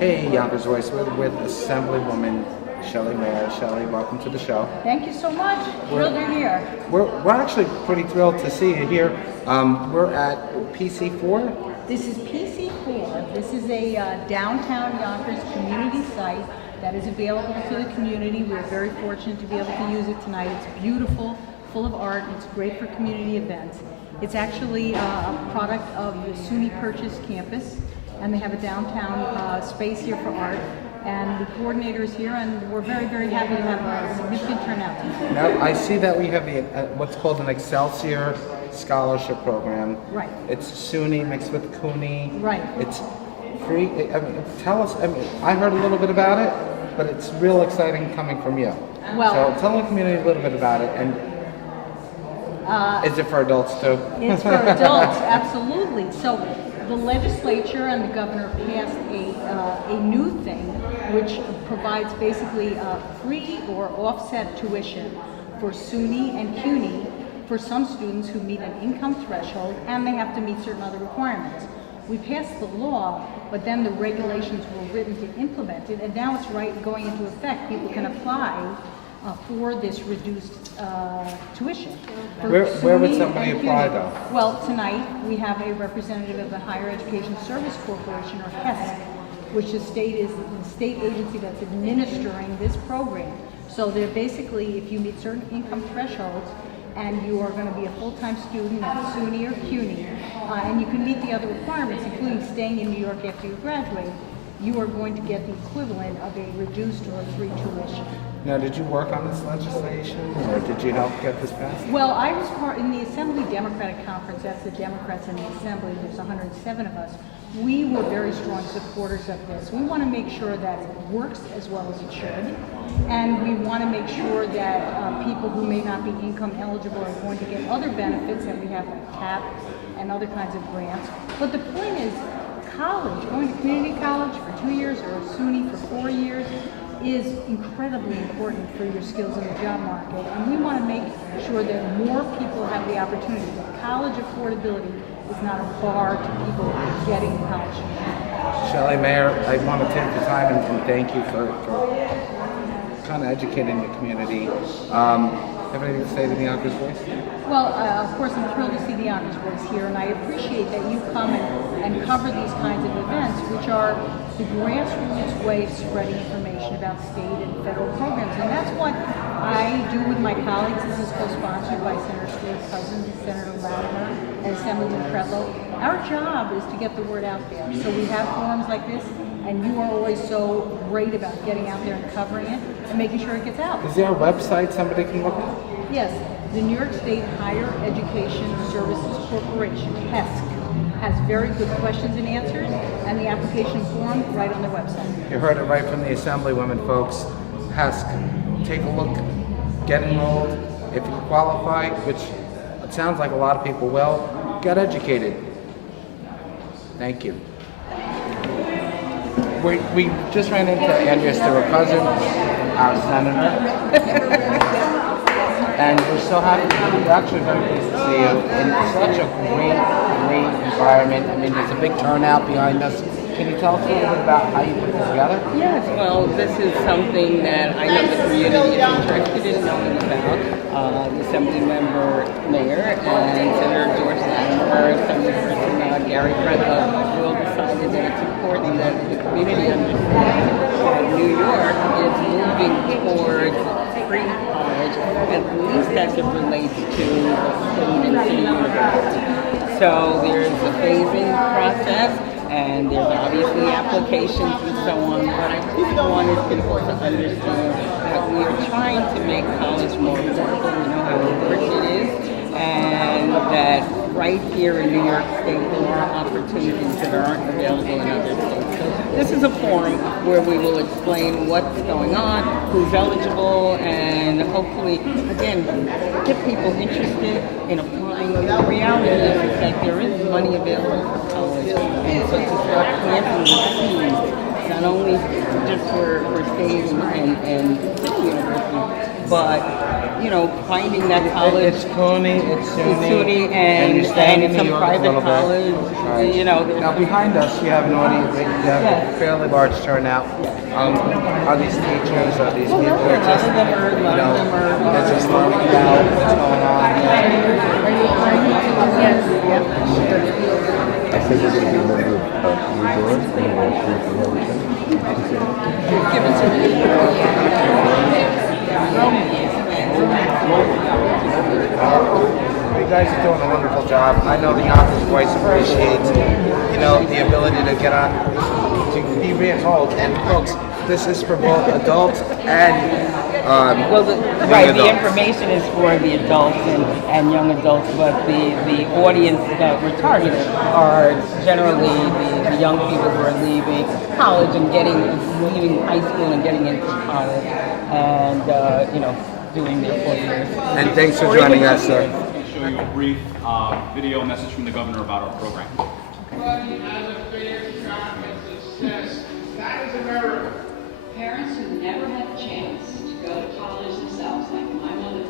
Hey, Yonkers Voice, we're with Assemblywoman Shelley Mayer. Shelley, welcome to the show. Thank you so much. Thrilled you're here. We're actually pretty thrilled to see you here. We're at PC4. This is PC4. This is a downtown Yonkers community site that is available to the community. We're very fortunate to be able to use it tonight. It's beautiful, full of art, and it's great for community events. It's actually a product of the SUNY Purchase campus, and they have a downtown space here for art. And the coordinator is here, and we're very, very happy to have a significant turnout tonight. Now, I see that we have the what's called an Excelsior Scholarship Program. Right. It's SUNY mixed with CUNY. Right. It's free. I mean, tell us. I mean, I heard a little bit about it, but it's real exciting coming from you. Well, so tell the community a little bit about it. And is it for adults too? It's for adults, absolutely. So the legislature and the governor passed a new thing which provides basically free or offset tuition for SUNY and CUNY for some students who meet an income threshold and they have to meet certain other requirements. We passed the law, but then the regulations were written to implement it, and now it's going into effect. People can apply for this reduced tuition. Where would somebody apply though? Well, tonight we have a representative of the Higher Education Service Corporation, or HESC, which is the state agency that's administering this program. So they're basically, if you meet certain income thresholds and you are going to be a full-time student at SUNY or CUNY, and you can meet the other requirements, including staying in New York after you graduate, you are going to get the equivalent of a reduced or free tuition. Now, did you work on this legislation, or did you help get this passed? Well, I was part in the Assembly Democratic Conference. That's the Democrats in the Assembly. There's 107 of us. We were very strong supporters of this. We want to make sure that it works as well as it should, and we want to make sure that people who may not be income eligible are going to get other benefits that we have, like CAP and other kinds of grants. But the point is, college, going to community college for 2 years or SUNY for 4 years, is incredibly important for your skills in the job market, and we want to make sure that more people have the opportunity. That college affordability is not a bar to people getting college. Shelley Mayer, I want to take the time and thank you for kind of educating the community. Have anything to say to the Yonkers Voice? Well, of course, I'm thrilled to see the Yonkers Voice here, and I appreciate that you come and cover these kinds of events, which are the grassroots way of spreading information about state and federal programs. And that's what I do with my colleagues. This is co-sponsored by Senator Stewart-Cousin, Senator Latimer, and Assemblyman Pretlow. Our job is to get the word out there. So we have forums like this, and you are always so great about getting out there and covering it and making sure it gets out. Is there a website somebody can look at? Yes, the New York State Higher Education Services Corporation, HESC, has very good questions and answers, and the application form right on their website. You heard it right from the Assemblywomen, folks. HESC, take a look, get enrolled. If you qualify, which it sounds like a lot of people will, get educated. Thank you. We just ran into Andrea Stewart-Cousin, our senator. And we're so happy, we're actually very pleased to see you in such a great environment. I mean, there's a big turnout behind us. Can you tell us a little bit about how you put this together? Yes, well, this is something that I know the community is interested in knowing about. The Assembly Member Mayor and Senator George Latimer, Assemblyperson Gary Pretlow, all decided that it's important that the community understands that New York is moving towards free college, at least as it relates to the state and city universities. So there's a phasing process, and there's obviously applications and so on, but I just wanted people to understand that we are trying to make college more affordable. We know how important it is, and that right here in New York State there are opportunities that aren't available in other states. So this is a forum where we will explain what's going on, who's eligible, and hopefully, again, get people interested in applying. The reality is that there is money available for college, and so to start planting the seeds, not only just for state and city universities, but finding that college. It's CUNY, it's SUNY, and you stay in New some York a private little bit. college. Right. Now behind us, you have you have a fairly large turnout. Are these teachers? Are these people who are just, they're just learning about what's going on? I said we're going to be a member of New York and Give it to me. You guys are doing a wonderful job. I know the Yonkers voice appreciates, the ability to get on, to be re-enrolled. And folks, this is for both adults and The information is for the adults and young adults, but the audience that we're targeting are generally the young people who are leaving college and leaving high school and getting into college, and doing their 4 years. And thanks for joining us, sir. Let me show you a brief video message from the governor about our program. Everybody has a fair shot at success. That is America. Parents who never had a chance to go to college themselves, like my mother,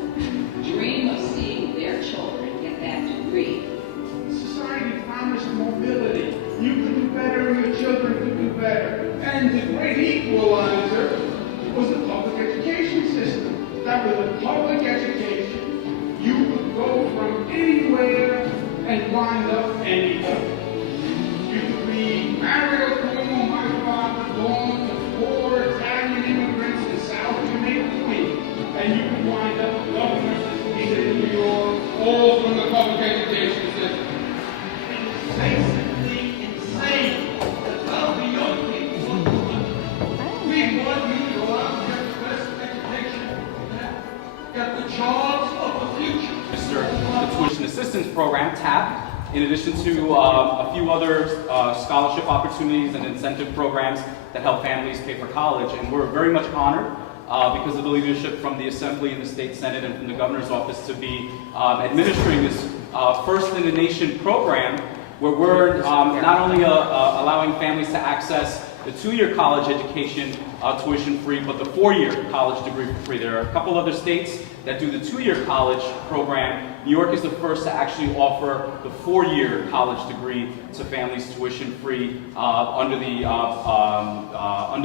dream of seeing their children get that degree. Society promised mobility. You could do better and your children could do better. And the great equalizer was the public education system. That with a public education, you could go from anywhere and wind up anywhere. You could be married or former, my father, born to poor Italian immigrants in South Jamaica, Queens. And you could wind up governor either in New York or from the public education system. It's basically insane to tell the young people what to do. We want you to go out and get the best education, get the jobs of the future. The Tuition Assistance Program, TAP, in addition to a few other scholarship opportunities and incentive programs that help families pay for college. And we're very much honored because of the leadership from the Assembly and the State Senate and from the Governor's Office to be administering this first-in-the-nation program where we're not only allowing families to access the 2-year college education tuition-free, but the 4-year college degree for free. There are a couple other states that do the 2-year college program. New York is the first to actually offer the 4-year college degree to families tuition-free under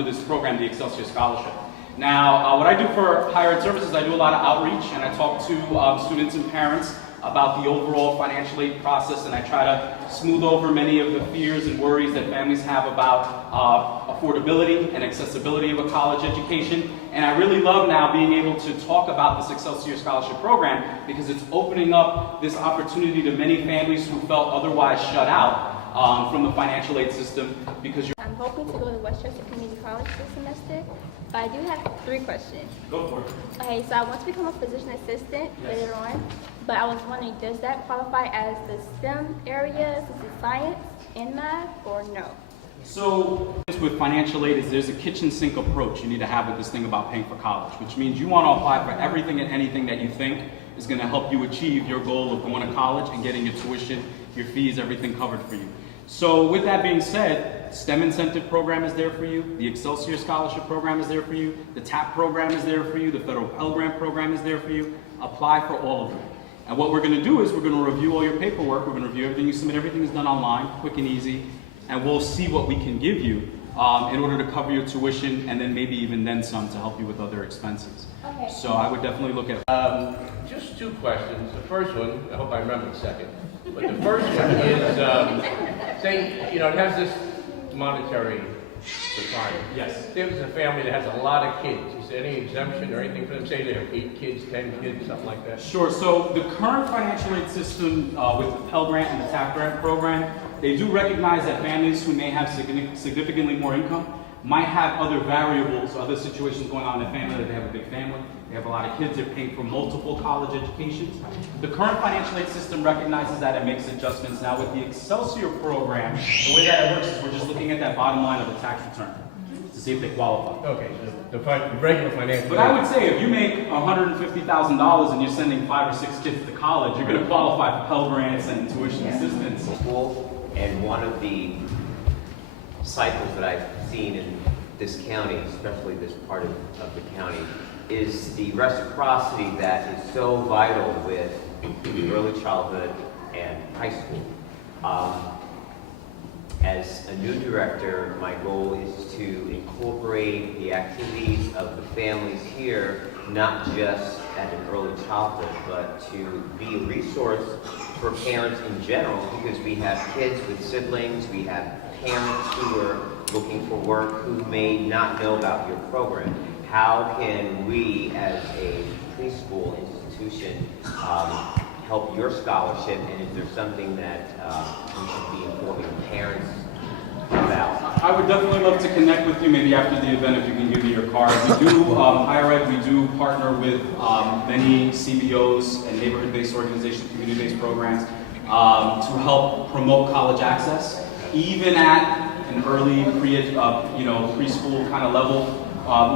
this program, the Excelsior Scholarship. Now, what I do for higher ed services, I do a lot of outreach, and I talk to students and parents about the overall financial aid process, and I try to smooth over many of the fears and worries that families have about affordability and accessibility of a college education. And I really love now being able to talk about this Excelsior Scholarship Program because it's opening up this opportunity to many families who felt otherwise shut out from the financial aid system because I'm hoping to go to Westchester Community College this semester, but I do have 3 questions. go for it. Okay, so I want to become a physician assistant later on, but I was wondering, does that qualify as the STEM area, since it's science and math, or no? So with financial aid is there's a kitchen sink approach you need to have with this thing about paying for college, which means you want to apply for everything and anything that you think is going to help you achieve your goal of going to college and getting your tuition, your fees, everything covered for you. So with that being said, STEM incentive program is there for you, the Excelsior Scholarship Program is there for you, the TAP program is there for you, the Federal Pell Grant program is there for you. Apply for all of them. And what we're going to do is we're going to review all your paperwork, we're going to review everything you submit, everything is done online, quick and easy, and we'll see what we can give you in order to cover your tuition and then maybe even then some to help you with other expenses. Okay. So I would definitely look at Just 2 questions. The first one, I hope I remember the second, but the first one is, say, it has this monetary requirement. Yes. There was a family that has a lot of kids. Is there any exemption or anything for them? Say they have 8 kids, 10 kids, something like that? Sure. So the current financial aid system with the Pell Grant and the TAP Grant program, they do recognize that families who may have significantly more income might have other variables, other situations going on in the family, that they have a big family, they have a lot of kids, they're paying for multiple college educations. The current financial aid system recognizes that and makes adjustments. Now with the Excelsior program, the way that it works is we're just looking at that bottom line of the tax return to see if they qualify. Okay, so the regular financial But I would say if you make $150,000 and you're sending 5 or 6 kids to college, you're going to qualify for Pell Grants and tuition assistance. School, and one of the cycles that I've seen in this county, especially this part of the county, is the reciprocity that is so vital with early childhood and high school. As a new director, my goal is to incorporate the activities of the families here, not just at an early childhood, but to be a resource for parents in general, because we have kids with siblings, we have parents who are looking for work who may not know about your program. How can we, as a preschool institution, help your scholarship, and is there something that we should be informing parents about? I would definitely love to connect with you maybe after the event if you can give me your card. We do, higher ed, we do partner with many CBOs and neighborhood-based organizations, community-based programs to help promote college access, even at an early preschool kind of level.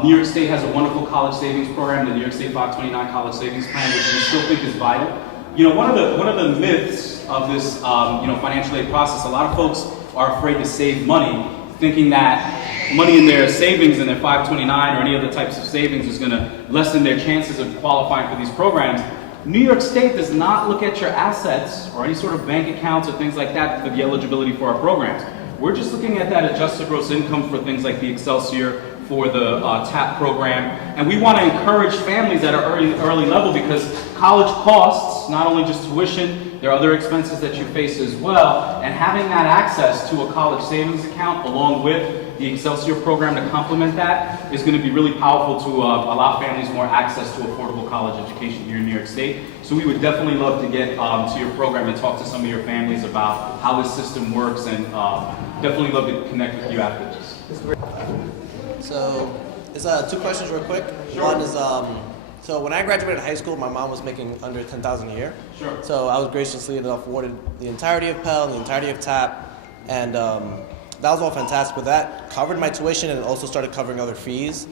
New York State has a wonderful college savings program, the New York State 529 College Savings Plan, which we still think is vital. One of the myths of this financial aid process, a lot of folks are afraid to save money, thinking that money in their savings in their 529 or any other types of savings is going to lessen their chances of qualifying for these programs. New York State does not look at your assets or any sort of bank accounts or things like that for the eligibility for our programs. We're just looking at that adjusted gross income for things like the Excelsior, for the TAP program, and we want to encourage families at an early level, because college costs not only just tuition, there are other expenses that you face as well, and having that access to a college savings account along with the Excelsior program to complement that is going to be really powerful to allow families more access to affordable college education here in New York State. So we would definitely love to get to your program and talk to some of your families about how this system works, and definitely love to connect with you after this. So, it's two questions real quick. Sure. One is, so when I graduated high school, my mom was making under $10,000 a year. Sure. So I was graciously enough awarded the entirety of Pell and the entirety of TAP, and that was all fantastic. But that covered my tuition and also started covering other fees.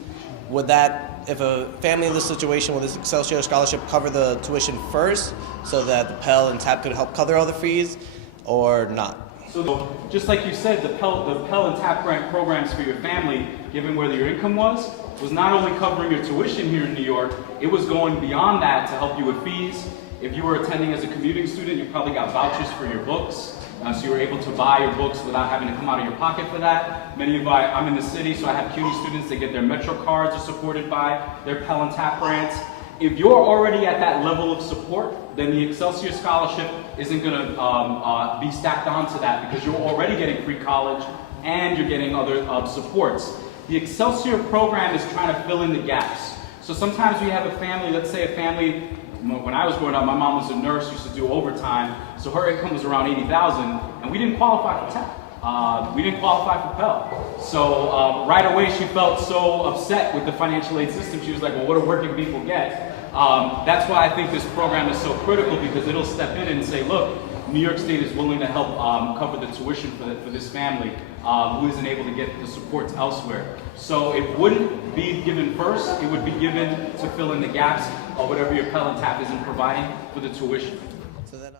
Would that, if a family in this situation with this Excelsior scholarship, cover the tuition first so that the Pell and TAP could help cover other fees, or not? So just like you said, the Pell and TAP grant programs for your family, given where your income was not only covering your tuition here in New York, it was going beyond that to help you with fees. If you were attending as a commuting student, you probably got vouchers for your books, so you were able to buy your books without having to come out of your pocket for that. I'm in the city, so I have CUNY students that get their Metro cards are supported by their Pell and TAP grants. If you're already at that level of support, then the Excelsior Scholarship isn't going to be stacked onto that, because you're already getting free college and you're getting other supports. The Excelsior program is trying to fill in the gaps. So sometimes we have a family, let's say a family, when I was growing up, my mom was a nurse, used to do overtime, so her income was around $80,000, and we didn't qualify for TAP. We didn't qualify for Pell. So right away she felt so upset with the financial aid system. She was like, well, what do working people get? That's why I think this program is so critical, because it'll step in and say, look, New York State is willing to help cover the tuition for this family who isn't able to get the supports elsewhere. So it wouldn't be given first, it would be given to fill in the gaps of whatever your Pell and TAP isn't providing for the tuition. So then,